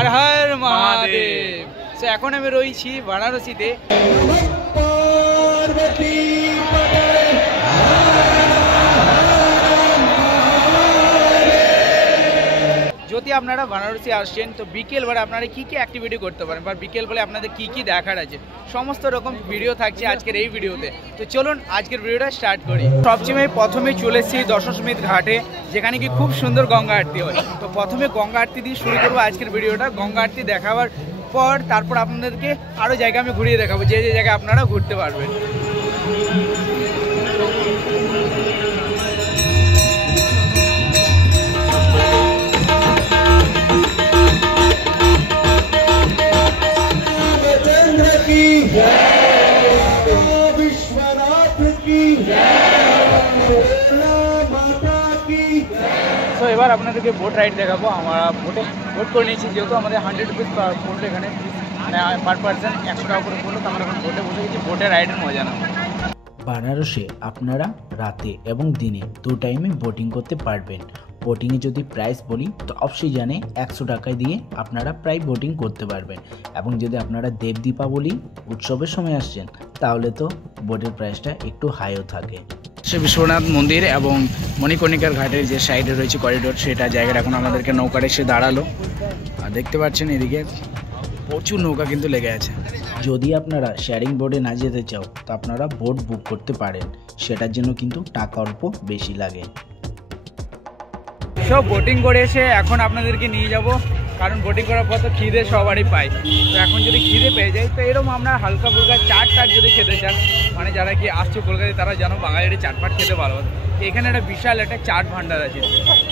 हर हर महादेव। तो এখন আমি রয়েছি বারাণসীতে। যদি আপনারা বারাণসী আসছেন তো বিকেল বেলা আপনারা কি কি অ্যাক্টিভিটি করতে পারেন বা বিকেল বেলা আপনাদের কি কি দেখার আছে সমস্ত রকম ভিডিও থাকছে আজকের এই ভিডিওতে। তো চলুন আজকের ভিডিওটা স্টার্ট করি। সবচেয়ে প্রথমে চলে এসেছি দশমীত ঘাটে, যেখানে কি খুব সুন্দর গঙ্গা আরতি হয়। তো প্রথমে গঙ্গা আরতি দিয়ে শুরু করবো আজকের ভিডিওটা। গঙ্গা আরতি দেখাবার পর তারপর আপনাদেরকে আরও জায়গা আমি ঘুরিয়ে দেখাবো, যে যে জায়গায় আপনারা ঘুরতে পারবেন। তো এবার আপনাদেরকে বোট রাইড দেখাবো। আমরা বোট করে নিয়েছি, যেহেতু আমাদের 100 রুপিস পড়লো এখানে, মানে পার পার্সন 100 টাকা করে পড়লো। তো আমরা এখন বোটে বসে গেছি, বোটে রাইডের মজা নেব। বানারসে আপনারা রাতে এবং দিনে দু টাইমে বোটিং করতে পারবেন। বোটিংয়ে যদি প্রাইস বলি তো অফ সিজনে 100 টাকা দিয়ে আপনারা প্রায় বোটিং করতে পারবেন, এবং যদি আপনারা দেব দীপাবলি উৎসবের সময় আসছেন তাহলে তো বোটের প্রাইসটা একটু হাইও থাকে। সে বিশ্বনাথ মন্দির এবং মণিকর্ণিকার ঘাটের যে সাইডে রয়েছে করিডোর, সেটা জায়গাটা এখন আমাদেরকে নৌকার এসে দাঁড়ালো। আর দেখতে পাচ্ছেন এদিকে প্রচুর নৌকা কিন্তু লেগে আছে। যদি আপনারা শেয়ারিং বোর্ডে না যেতে চাও তো আপনারা বোট বুক করতে পারেন, সেটার জন্য কিন্তু টাকা অল্প বেশি লাগে। সব বোটিং করে এসে এখন আপনাদেরকে নিয়ে যাব, কারণ বোটিং করার পর তো খিদে সবারই পাই। তো এখন যদি খিদে পেয়ে যাই তো এরকম আমরা হালকা ফুলকা চাট যদি খেতে চান, মানে যারা কি আসছে কলকাতায় তারা জানো বাঙালির চাটপাট খেতে ভালো। এখানে একটা বিশাল একটা চাট ভান্ডার আছে,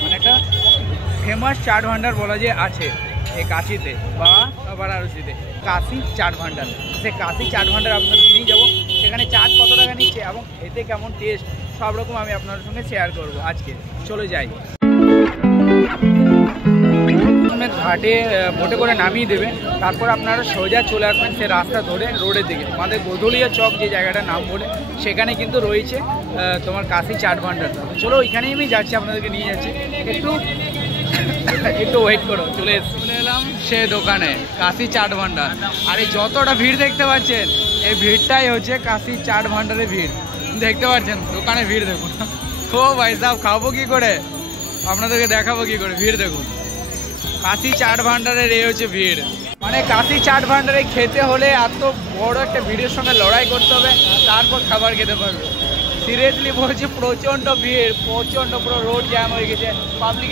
মানে একটা ফেমাস চাট ভান্ডার বলা যে আছে এই কাশিতে বা বারাণসীতে, কাশি চাট ভান্ডার। সে কাশি চাট ভান্ডার আপনাদেরকে নিয়ে যাবো। সেখানে চাট কত টাকা নিচ্ছে এবং খেতে কেমন টেস্ট সব রকম আমি আপনাদের সঙ্গে শেয়ার করবো আজকে। চলে যাই। ঘাটে বোটে করে নামিয়ে দেবে, তারপর আপনারা সোজা চলে আসবেন সে রাস্তা ধরে রোডের দিকে। আমাদের গোধলিয়া চক যে জায়গাটার নাম বলে, সেখানে কিন্তু রয়েছে তোমার কাশি চাট ভান্ডার। চলো ওইখানেই আমি যাচ্ছি, আপনাদেরকে নিয়ে যাচ্ছি। একটু ওয়েট করো, চলে এলাম সে দোকানে কাশি চাট ভান্ডার। আর এই যতটা ভিড় দেখতে পাচ্ছেন, এই ভিড়টাই হচ্ছে কাশি চাট ভান্ডারের ভিড়। দেখতে পাচ্ছেন দোকানে ভিড় দেখুন। ও ভাই সাহেব, খাবো কি করে, আপনাদেরকে দেখাবো কি করে, ভিড় দেখুন। কাশি চাট ভান্ডারের এই হচ্ছে ভিড়। মানে কাশি চাট ভান্ডারে খেতে হলে এত বড় একটা ভিড়ের সঙ্গে লড়াই করতে হবে, তারপর খাবার খেতে পারবে। সিরিয়াসলি বলছি, প্রচণ্ড ভিড়, প্রচণ্ড, পুরো রোড জ্যাম হয়ে গেছে, পাবলিক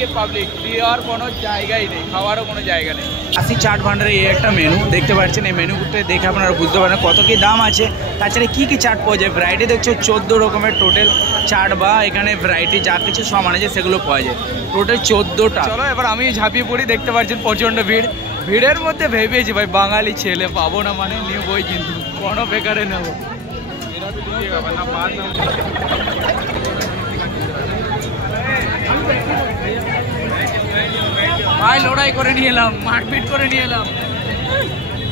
দেওয়ার কোনো জায়গাই নেই, খাওয়ারও কোনো জায়গা নেই। কাশি চাট ভান্ডারে এই একটা মেনু দেখতে পাচ্ছেন, এই মেনুতে দেখে আপনারা বুঝতে পারেন কত কি দাম আছে। তাছাড়া কী কী চাট পাওয়া যায়, ভ্যারাইটি দেখছো 14 রকমের টোটাল চাট, বা এখানে ভ্যারাইটি যা কিছু সামান আছে সেগুলো পাওয়া যায়, টোটাল 14টা। চলো এবার আমি ঝাঁপিয়ে পড়ি। দেখতে পাচ্ছেন প্রচণ্ড ভিড়ের মধ্যে ভেবেছি ভাই বাঙালি ছেলে পাবো না, মানে নেবই, কিন্তু কোনো বেকারে নেবো। ভাই লড়াই করে নিয়ে এলাম, মারপিট করে নিয়ে এলাম।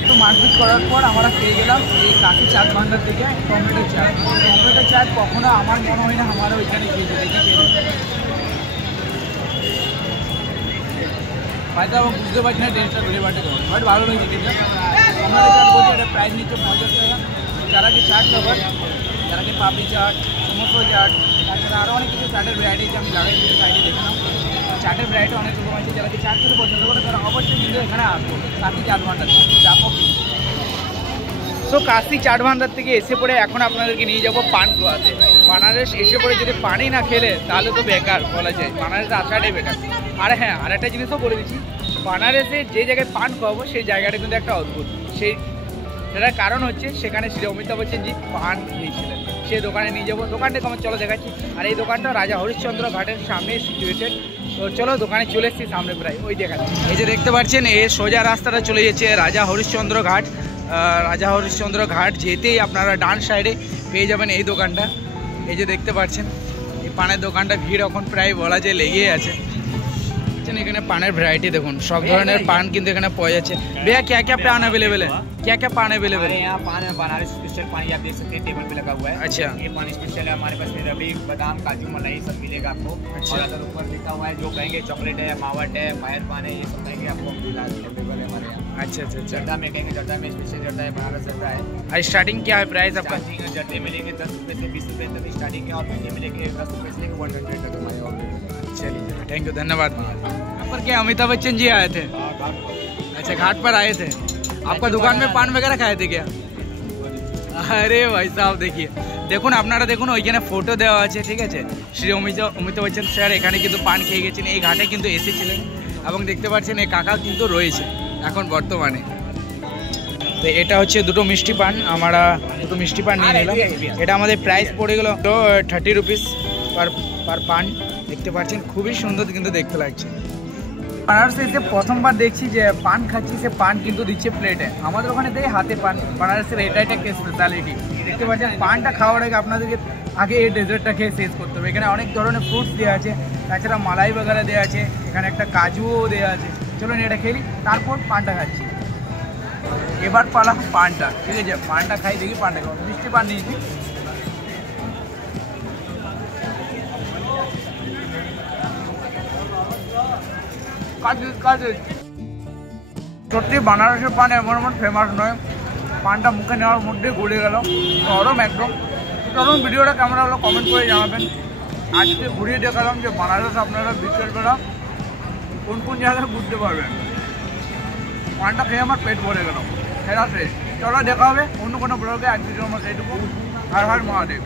তো মারপিট করার পর আমরা পেয়ে গেলাম এই কাশি চাট ভান্ডার থেকে টমেটো চাট। কখনো আমার মনে হয় না আমারও ওইখানে খেয়েছে, দেখি হয়তো আমি বুঝতে পারছি না টেস্টটা ধরে বাটে দেবো, হয়তো ভালো লাগছে টেস্টটা। টমেটো চাট বলছে এটা প্রাইস নিচ্ছে 50 টাকা। যারা কি চাট খাবার, যারা কি পাপড়ি চাট, সমোসা চাট, তাছাড়া আরও অনেক কিছু চাটের ভ্যারাইটি আমি লাগাই কিন্তু সাইডে দেখলাম। চাটের ভ্যারাইটি অনেক রকম আছে। যারা কি চাট খেতে পছন্দ করে তারা অবশ্যই কিন্তু এখানে আসবো কাশি চাট ভান্ডার যাবো। সো কাশি চাট ভান্ডার থেকে এসে পড়ে এখন আপনাদেরকে নিয়ে যাবো পান খোয়াতে। বানারস এসে পড়ে যদি পানি না খেলে তাহলে তো বেকার বলা যায়, বানারসে আসাটাই বেকার। আর হ্যাঁ, আর একটা জিনিসও বলে দিচ্ছি, বানারসে যে জায়গায় পান খাওয়াবো সেই জায়গাটা কিন্তু একটা অদ্ভুত। সেটার কারণ হচ্ছে সেখানে শ্রী অমিতাভ বচ্চনজি পান খেয়েছিলেন। সেই দোকানে নিয়ে যাবো, দোকানটা কেমন চলো দেখাচ্ছি। আর এই দোকানটা রাজা হরিশ্চন্দ্র ঘাটের সামনে সিচুয়েটেড। তো চলো দোকানে চলে এসেছি, সামনে প্রায় ওই দেখাচ্ছি। এই যে দেখতে পাচ্ছেন এই সোজা রাস্তাটা চলে যাচ্ছে রাজা হরিশ্চন্দ্র ঘাট। রাজা হরিশ্চন্দ্র ঘাট যেতেই আপনারা ডান সাইডে পেয়ে যাবেন এই দোকানটা। এই যে দেখতে পাচ্ছেন এই পানের দোকানটা, ভিড় এখন প্রায় বলা যায় লেগেই আছে। এখানে পানের ভ্যারাইটি দেখুন, সব ধরনের পান কিন্তু এখানে পাওয়া যাচ্ছে। भैया क्या क्या पान अवेलेबल है, क्या क्या पान अवेलेबल है? यहाँ पान है बनारस स्पेशल पानी, आप देख सकते हैं टेबल पे लगा हुआ है। अच्छा, ये पानी स्पेशल है हमारे पास में, रबड़ी, बादाम, काजू, मलाई सब मिलेगा आपको। अच्छा, और अगर ऊपर लिखा हुआ है जो कहेंगे चॉकलेट है, मावट है, फायर पान है, ये सब कहेंगे आपको अवेलेबल है हमारे अच्छा अच्छा अच्छा। जर्दा में कहेंगे, जर्दा में स्पेशल जर्दा है, बनारस जर्दा है। और स्टार्टिंग क्या है प्राइस आपका? स्टार्टिंग जर्दे में लेंगे 10 रुपये से 20 रुपये तक स्टार्टिंग है, और मीठे में लेके 10 रुपये से लेके 100 तक हमारे और। चलिए थैंक यू, धन्यवाद भैया। यहाँ पर क्या अमिताभ बच्चन जी आए थे? अच्छा घाट पर आए थे। आपका दुकान में पान वगैरह खाए थे क्या? अरे भाई साहब देखिए, দেখুন আপনারা দেখুন ওইখানে ফটো দেওয়া আছে, ঠিক আছে। শ্রী অমিতাভ বচ্চন স্যার এখানে কিন্তু পান খেয়ে গেছেন, এই ঘাটে কিন্তু এসেছিলেন এবং দেখতে পাচ্ছেন এই কাকা কিন্তু রয়েছে এখন বর্তমানে। তো এটা হচ্ছে দুটো মিষ্টি পান, আমরা দুটো মিষ্টি পান নিয়ে নিলাম। এটা আমাদের প্রাইস পড়ে গেল 30 রুপিস পার পান। দেখতে পাচ্ছেন খুবই সুন্দর কিন্তু দেখতে লাগছে। बनारस से प्रथमबार देखी যে পান খাচ্ছি, সে পান কিন্তু দিচ্ছে প্লেটে। আমাদের ওখানে দেয় হাতে পান, বানারসের এটাই একটা স্পেশালিটি। দেখতে পাচ্ছেন পানটা খাওয়ার আগে আপনাদেরকে আগে এই ডেজার্টটা খেয়ে শেষ করতে হবে। এখানে অনেক ধরনের ফ্রুটস দেওয়া আছে, তাছাড়া মালাই বগেরা দেওয়া আছে, এখানে একটা কাজুও দেওয়া আছে। চলুন এটা খেলি, তারপর পানটা খাচ্ছি। এবার পালা পানটা, ঠিক আছে। পানটা খাই, দেখি পানটা খাবো। মিষ্টি পান নিয়েছি। সত্যি বানারসের পান এমন এমন ফেমাস নয়, পানটা মুখে নেওয়ার মধ্যে গলে গেল, নরম একদম। চলুন ভিডিওটা কেমন হলো কমেন্ট করে জানাবেন। আজকে ঘুরিয়ে দেখালাম যে বানারস আপনারা বিকেলবেলা কোন কোন জায়গায় ঘুরতে পারবেন। পানটা খেয়ে আমার পেট ভরে গেল, ফেরা শেষ। চলো দেখা হবে অন্য কোনো ব্লগে। আজকের জন্য এইটুকু। হর হর মহাদেব।